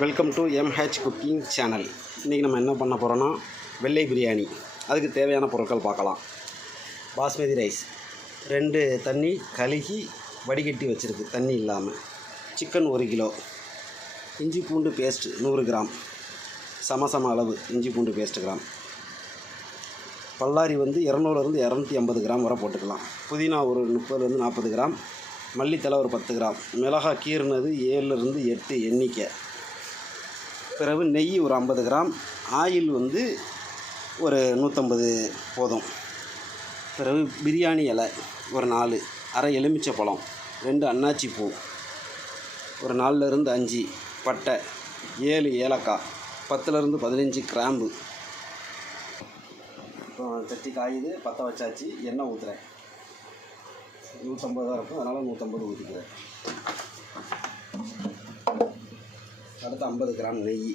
Welcome to MH cooking channel. இன்றைக்கி நம்ம என்ன பண்ண போகிறோன்னா வெள்ளை பிரியாணி. அதுக்கு தேவையான பொருட்கள் பார்க்கலாம். பாஸ்மதி ரைஸ் 2 தண்ணி கழுகி வடிகட்டி வச்சுருக்கு தண்ணி இல்லாமல். Chicken 1 kilo. இஞ்சி பூண்டு பேஸ்ட் 100 கிராம், சம அளவு இஞ்சி பூண்டு பேஸ்ட் கிராம். பல்லாரி 200லேருந்து 250 கிராம் வரை போட்டுக்கலாம். புதினா ஒரு 30லேருந்து 40 கிராம். மல்லித்தலை ஒரு 10 கிராம். மிளகாய் கீறுனது 7லேருந்து 8 எண்ணிக்கை. பிறகு நெய் ஒரு 50 கிராம். ஆயில் ஒரு 150 போதும். பிறகு பிரியாணி இலை ஒரு 4, அரை எலுமிச்சை பழம், 2 அன்னாச்சி பூ, ஒரு 4லேருந்து 5 பட்டை, 7 ஏலக்காய், 10லேருந்து 15 கிராம்பு. இப்போ சட்டி காயுது, பற்ற வச்சாச்சு. எண்ணெய் ஊற்றுறேன். 150 தான் இருக்கும், அதனால் 150 ஊற்றிக்கிறேன். அடுத்து 50 கிராம் நெய்.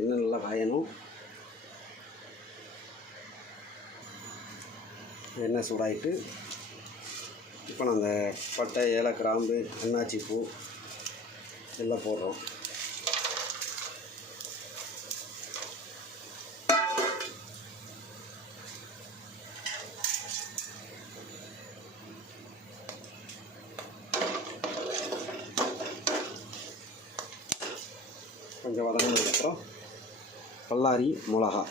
எண்ணெய் நல்லா காயணும். எண்ணெய் சூடாயிட்டு இப்போ நான் அந்த பட்டை, ஏலக்காய், கிராம்பு, அன்னாச்சி பூ எல்லாம் போடுறோம். கொஞ்சம் வதங்கினதுக்கப்புறம் பல்லாரி மிளகா,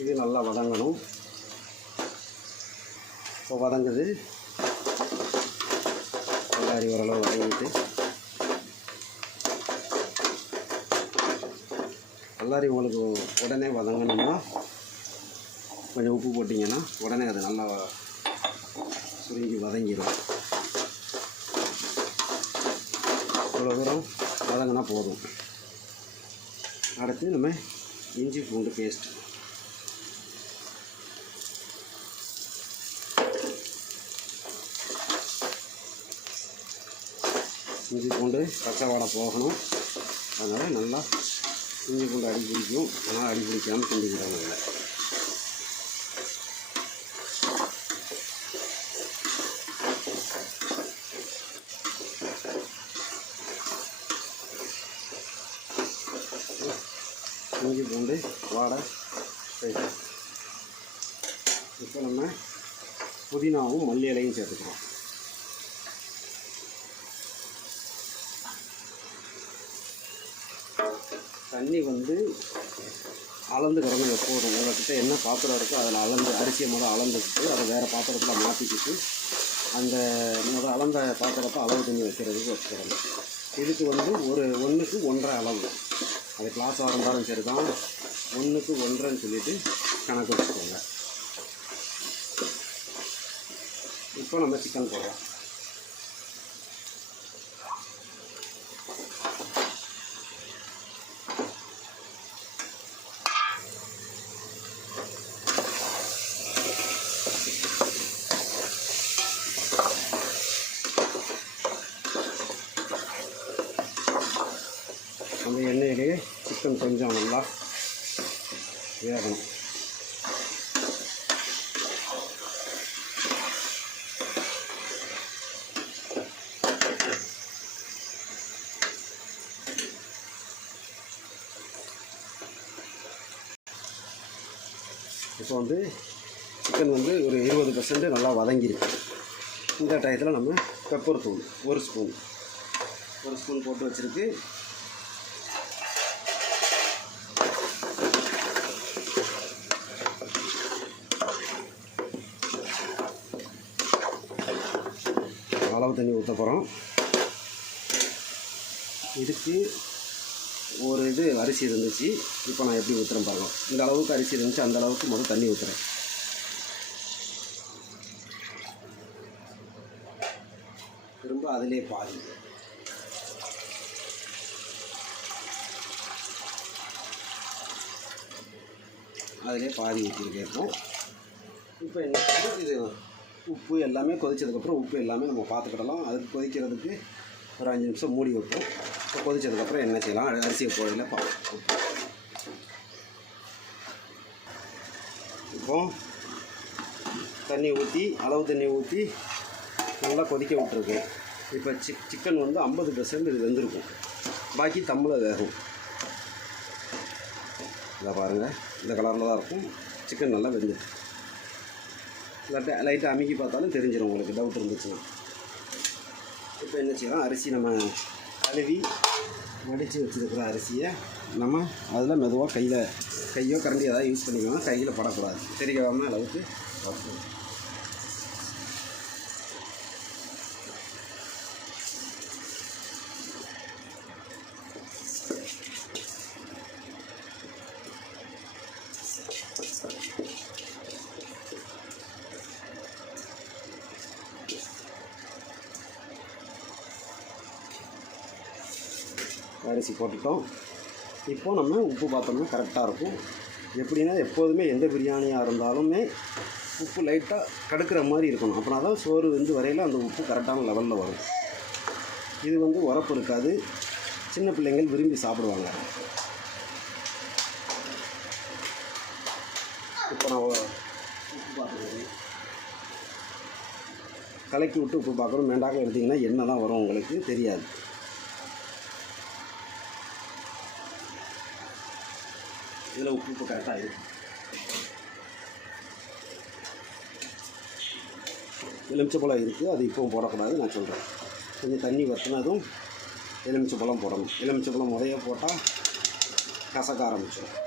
இது நல்லா வதங்கணும். இப்போ வதங்குது. பல்லாரி ஓரளவு வதங்கிட்டு, பல்லாரி உங்களுக்கு உடனே வதங்கணும்னா கொஞ்சம் உப்பு போட்டிங்கன்னா உடனே அது நல்லா சுருங்கி வதங்கிடும். இவ்வளோ தூரம் வதங்கினா போதும். அடுத்து நம்ம இஞ்சி பூண்டு பேஸ்ட். இஞ்சி பூண்டு பச்சை வாடை போகணும். அதனால் நல்லா இஞ்சி பூண்டு அடி பிடிக்கும். அதனால் அடி பிடிக்காமல் கிண்டிக்கிறோம். இல்லை இஞ்சி பூண்டு வாடை போயிட்டு இப்போ நம்ம புதினாவும் மல்லி இலையும் சேர்த்துக்கிறோம். தண்ணி அளந்து கிடணும் எப்போதும். உங்கள்கிட்ட என்ன பாத்திரம் இருக்கோ அதில் அளந்து அரிசியை அளந்துக்கிட்டு அதை வேறு பாத்திரத்தில் மாற்றிக்கிட்டு அந்த அளந்த பாத்திரத்தை அளவு தண்ணி வைக்கிறதுக்கு வச்சுக்கிறோம். இதுக்கு ஒரு 1க்கு 1.5 அளவு. அது கிளாஸாக இருந்தாலும் சரி தான், 1க்கு 1.5ன்னு சொல்லிவிட்டு கணக்கு வச்சுக்கோங்க. இப்போ நம்ம சிக்கன் போடுறோம். அந்த எண்ணெயிலேயே சிக்கன் கொஞ்சம் நல்லா வேகணும். இப்போ சிக்கன் ஒரு 20% நல்லா வதங்கிருக்கு. இந்த டயத்தில் நம்ம பெப்பர் தூள் 1 ஸ்பூன் போட்டு வச்சுருக்கு. அளவு தண்ணி ஊற்ற போகிறோம். இதுக்கு ஒரு அரிசி இருந்துச்சு. இப்போ நான் எப்படி ஊற்றுறேன் பாருங்கள். இந்த அளவுக்கு அரிசி இருந்துச்சு, அந்த அளவுக்கு முதல் தண்ணி ஊற்றுறேன். திரும்ப இப்போ அதிலே பாதி ஊற்றிருக்கோம். இப்போ என்ன இது உப்பு எல்லாமே கொதிச்சதுக்கப்புறம் உப்பு எல்லாமே நம்ம பார்த்துக்கிடலாம். அதுக்கு கொதிக்கிறதுக்கு ஒரு 5 நிமிஷம் மூடி வைப்போம். இப்போ கொதிச்சதுக்கப்புறம் என்ன செய்யலாம், அரிசியை போடையில் பார்ப்போம். இப்போ தண்ணி ஊற்றி அளவு தண்ணி ஊற்றி நல்லா கொதிக்க விட்டுருக்கு. இப்போ சிக்கன் வந்து 50% இது வெந்திருக்கும், பாக்கி தம்மில் வேகும். இதை பாருங்கள், இந்த கலரில் தான் இருக்கும். சிக்கன் நல்லா வெந்துருக்கு. லைட்டாக அமுக்கி பார்த்தாலும் தெரிஞ்சிடும் உங்களுக்கு, டவுட் இருந்துச்சுன்னா. இப்போ என்ன செய்யலாம், அரிசி நம்ம கழுவி வடித்து வச்சுருக்கிற அரிசியை நம்ம அதில் மெதுவாக கையோ கரண்டி ஏதாவது யூஸ் பண்ணிக்கலாம். கையில் படக்கூடாது, தெரியாமல் அளவுக்கு பார்க்கணும். அரிசி போட்டுட்டோம். இப்போது நம்ம உப்பு பார்த்தோம்னா கரெக்டாக இருக்கும். எப்படின்னா எப்போதுமே எந்த பிரியாணியாக இருந்தாலுமே உப்பு லைட்டாக கடுக்கிற மாதிரி இருக்கணும். அப்படின்னா தான் சோறு வெந்து வரையில் அந்த உப்பு கரெக்டான லெவலில் வரும். இது வந்து உரப்பு இருக்காது, சின்ன பிள்ளைங்கள் விரும்பி சாப்பிடுவாங்க. இப்போ நான் உப்பு பார்த்துக்கிறேன், கலக்கி விட்டு உப்பு பார்க்கணும். மேண்டாக்க எடுத்திங்கன்னா எண்ணெய் தான் வரும், உங்களுக்கு தெரியாது. இதில் உப்பு கரெக்டாக இருக்குது. எலுமிச்சப்பழம் இருக்குது, அது இப்போவும் போடக்கூடாது, நான் சொல்கிறேன். கொஞ்சம் தண்ணி வற்றினதும் எலுமிச்சப்பழம் போடணும். எலுமிச்சப்பழம் முறையாக போட்டால் கசக்க ஆரம்பிச்சிடும்.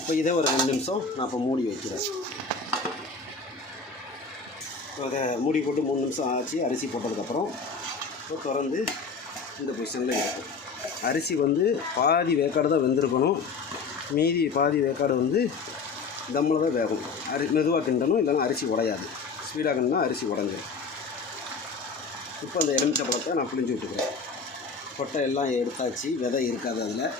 இப்போ இதே ஒரு 2 நிமிஷம் நான் இப்போ மூடி வைக்கிறேன். அதை மூடி போட்டு 3 நிமிஷம் ஆச்சு. அரிசி போட்டதுக்கப்புறம் இப்போ திறந்து இந்த பொசிஷனில் இருக்கும். அரிசி வந்து பாதி வேக்காடு தான் வெந்திருக்கணும், மீதி பாதி வேக்காடு வந்து தம்மில் தான் வேகும். மெதுவாக கிண்டணும், இல்லைன்னா அரிசி உடையாது. ஸ்பீடாக கிண்டனா அரிசி உடஞ்சிடும். இப்போ அந்த எலுமிச்சை பழத்தை நான் பிழிஞ்சு விட்டுக்கிறேன். கொட்டை எல்லாம் எடுத்தாச்சு, விதை இருக்காது அதில்.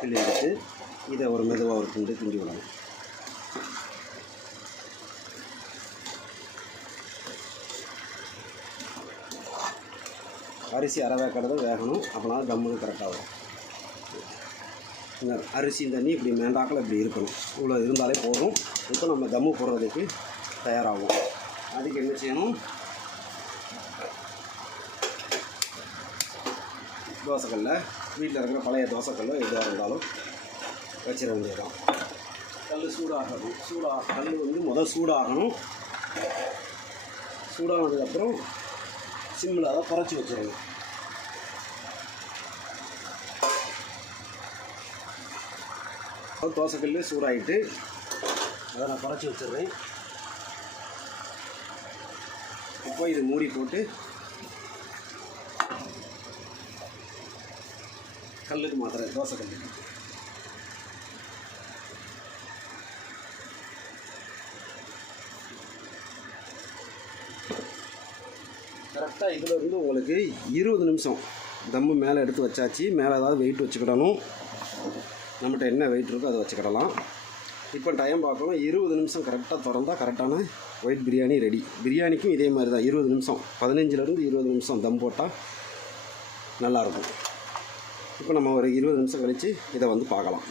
கிள்ளி எடுத்து இதை ஒரு மெதுவாக ஒரு கிண்டி விடணும். அரிசி அரை வேக்காடு தான் வேகணும், அப்படின்னா தம்முக்கு கரெக்டாக வரும். இந்த அரிசி தண்ணி இப்படி மேண்டாக்கில் இப்படி இருக்கணும், இவ்வளோ இருந்தாலே போதும். இப்போ நம்ம தம்மு போடுறதுக்கு தயாராகும். அதுக்கு என்ன செய்யணும், தோசைக்கல்ல வீட்டில் இருக்கிற பழைய தோசைக்கல்ல எதுவாக இருந்தாலும் வச்சிட வேண்டியதான். கல் சூடாகணும். கல் வந்து முதல் சூடாகணும். சூடானதுக்கப்புறம் சிம்மில் அதை குறைச்சி வச்சிடணும். தோசைக்கல்லே சூடாகிட்டு அதை நான் குறைச்சி வச்சிடுறேன். இப்போ இது மூடி போட்டு கல்லுக்கு மாத்துறேன், தோசைக்கல்லுக்கு. கரெக்டாக இதில் இருந்து உங்களுக்கு 20 நிமிஷம் தம்மு மேலே எடுத்து வச்சாச்சு. மேலே ஏதாவது வெயிட் வச்சுக்கிடணும், நம்மகிட்ட என்ன வெயிட் இருக்கோ அதை வச்சுக்கிடலாம். இப்போ டைம் பார்க்கணும், 20 நிமிஷம் கரெக்டாக திறந்தால் கரெக்டான ஒயிட் பிரியாணி ரெடி. பிரியாணிக்கும் இதே மாதிரி தான் 20 நிமிஷம், 15லேருந்து 20 நிமிஷம் தம் போட்டால் நல்லாயிருக்கும். இப்போ நம்ம ஒரு 20 நிமிஷம் கழித்து இதை வந்து பார்க்கலாம்.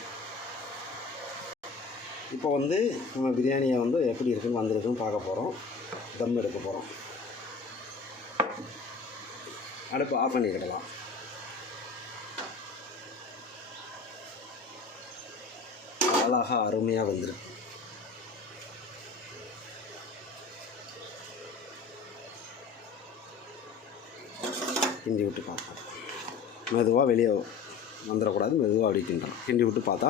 இப்போ வந்து நம்ம பிரியாணியை வந்து எப்படி இருக்குன்னு வந்திருக்குன்னு பார்க்க போகிறோம். தம் எடுக்க போகிறோம். அடுப்பு ஆஃப் பண்ணிக்கிடலாம். அழகாக அருமையாக வந்துருக்கு. கிண்டி விட்டு பார்ப்போம். மெதுவாக வெளியே வந்துடக்கூடாது, மெதுவாக அப்படி கிண்டலாம். கிண்டி விட்டு பார்த்தா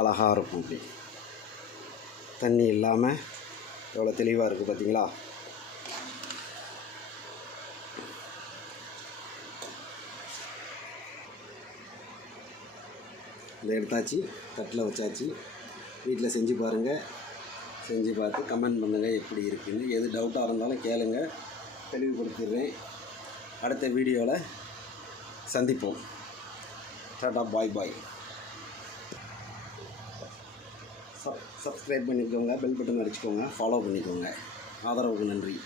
அழகாக இருக்கும். அப்படி தண்ணி இல்லாமல் எவ்வளோ தெளிவாக இருக்குது பார்த்தீங்களா? இதை எடுத்தாச்சு, தட்டில் வச்சாச்சு. வீட்டில் செஞ்சு பாருங்கள். செஞ்சு பார்த்து கமெண்ட் பண்ணுங்கள் எப்படி இருக்குன்னு. எது டவுட்டாக இருந்தாலும் கேளுங்க, தெளிவுபடுத்திடுறேன். அடுத்த வீடியோவில் சந்திப்போம். டாடா, பாய் பாய். சப்ஸ்கிரைப் பண்ணிக்கோங்க, பெல் பட்டன் அடிச்சுக்கோங்க, ஃபாலோ பண்ணிக்கோங்க. ஆதரவுக்கு நன்றி.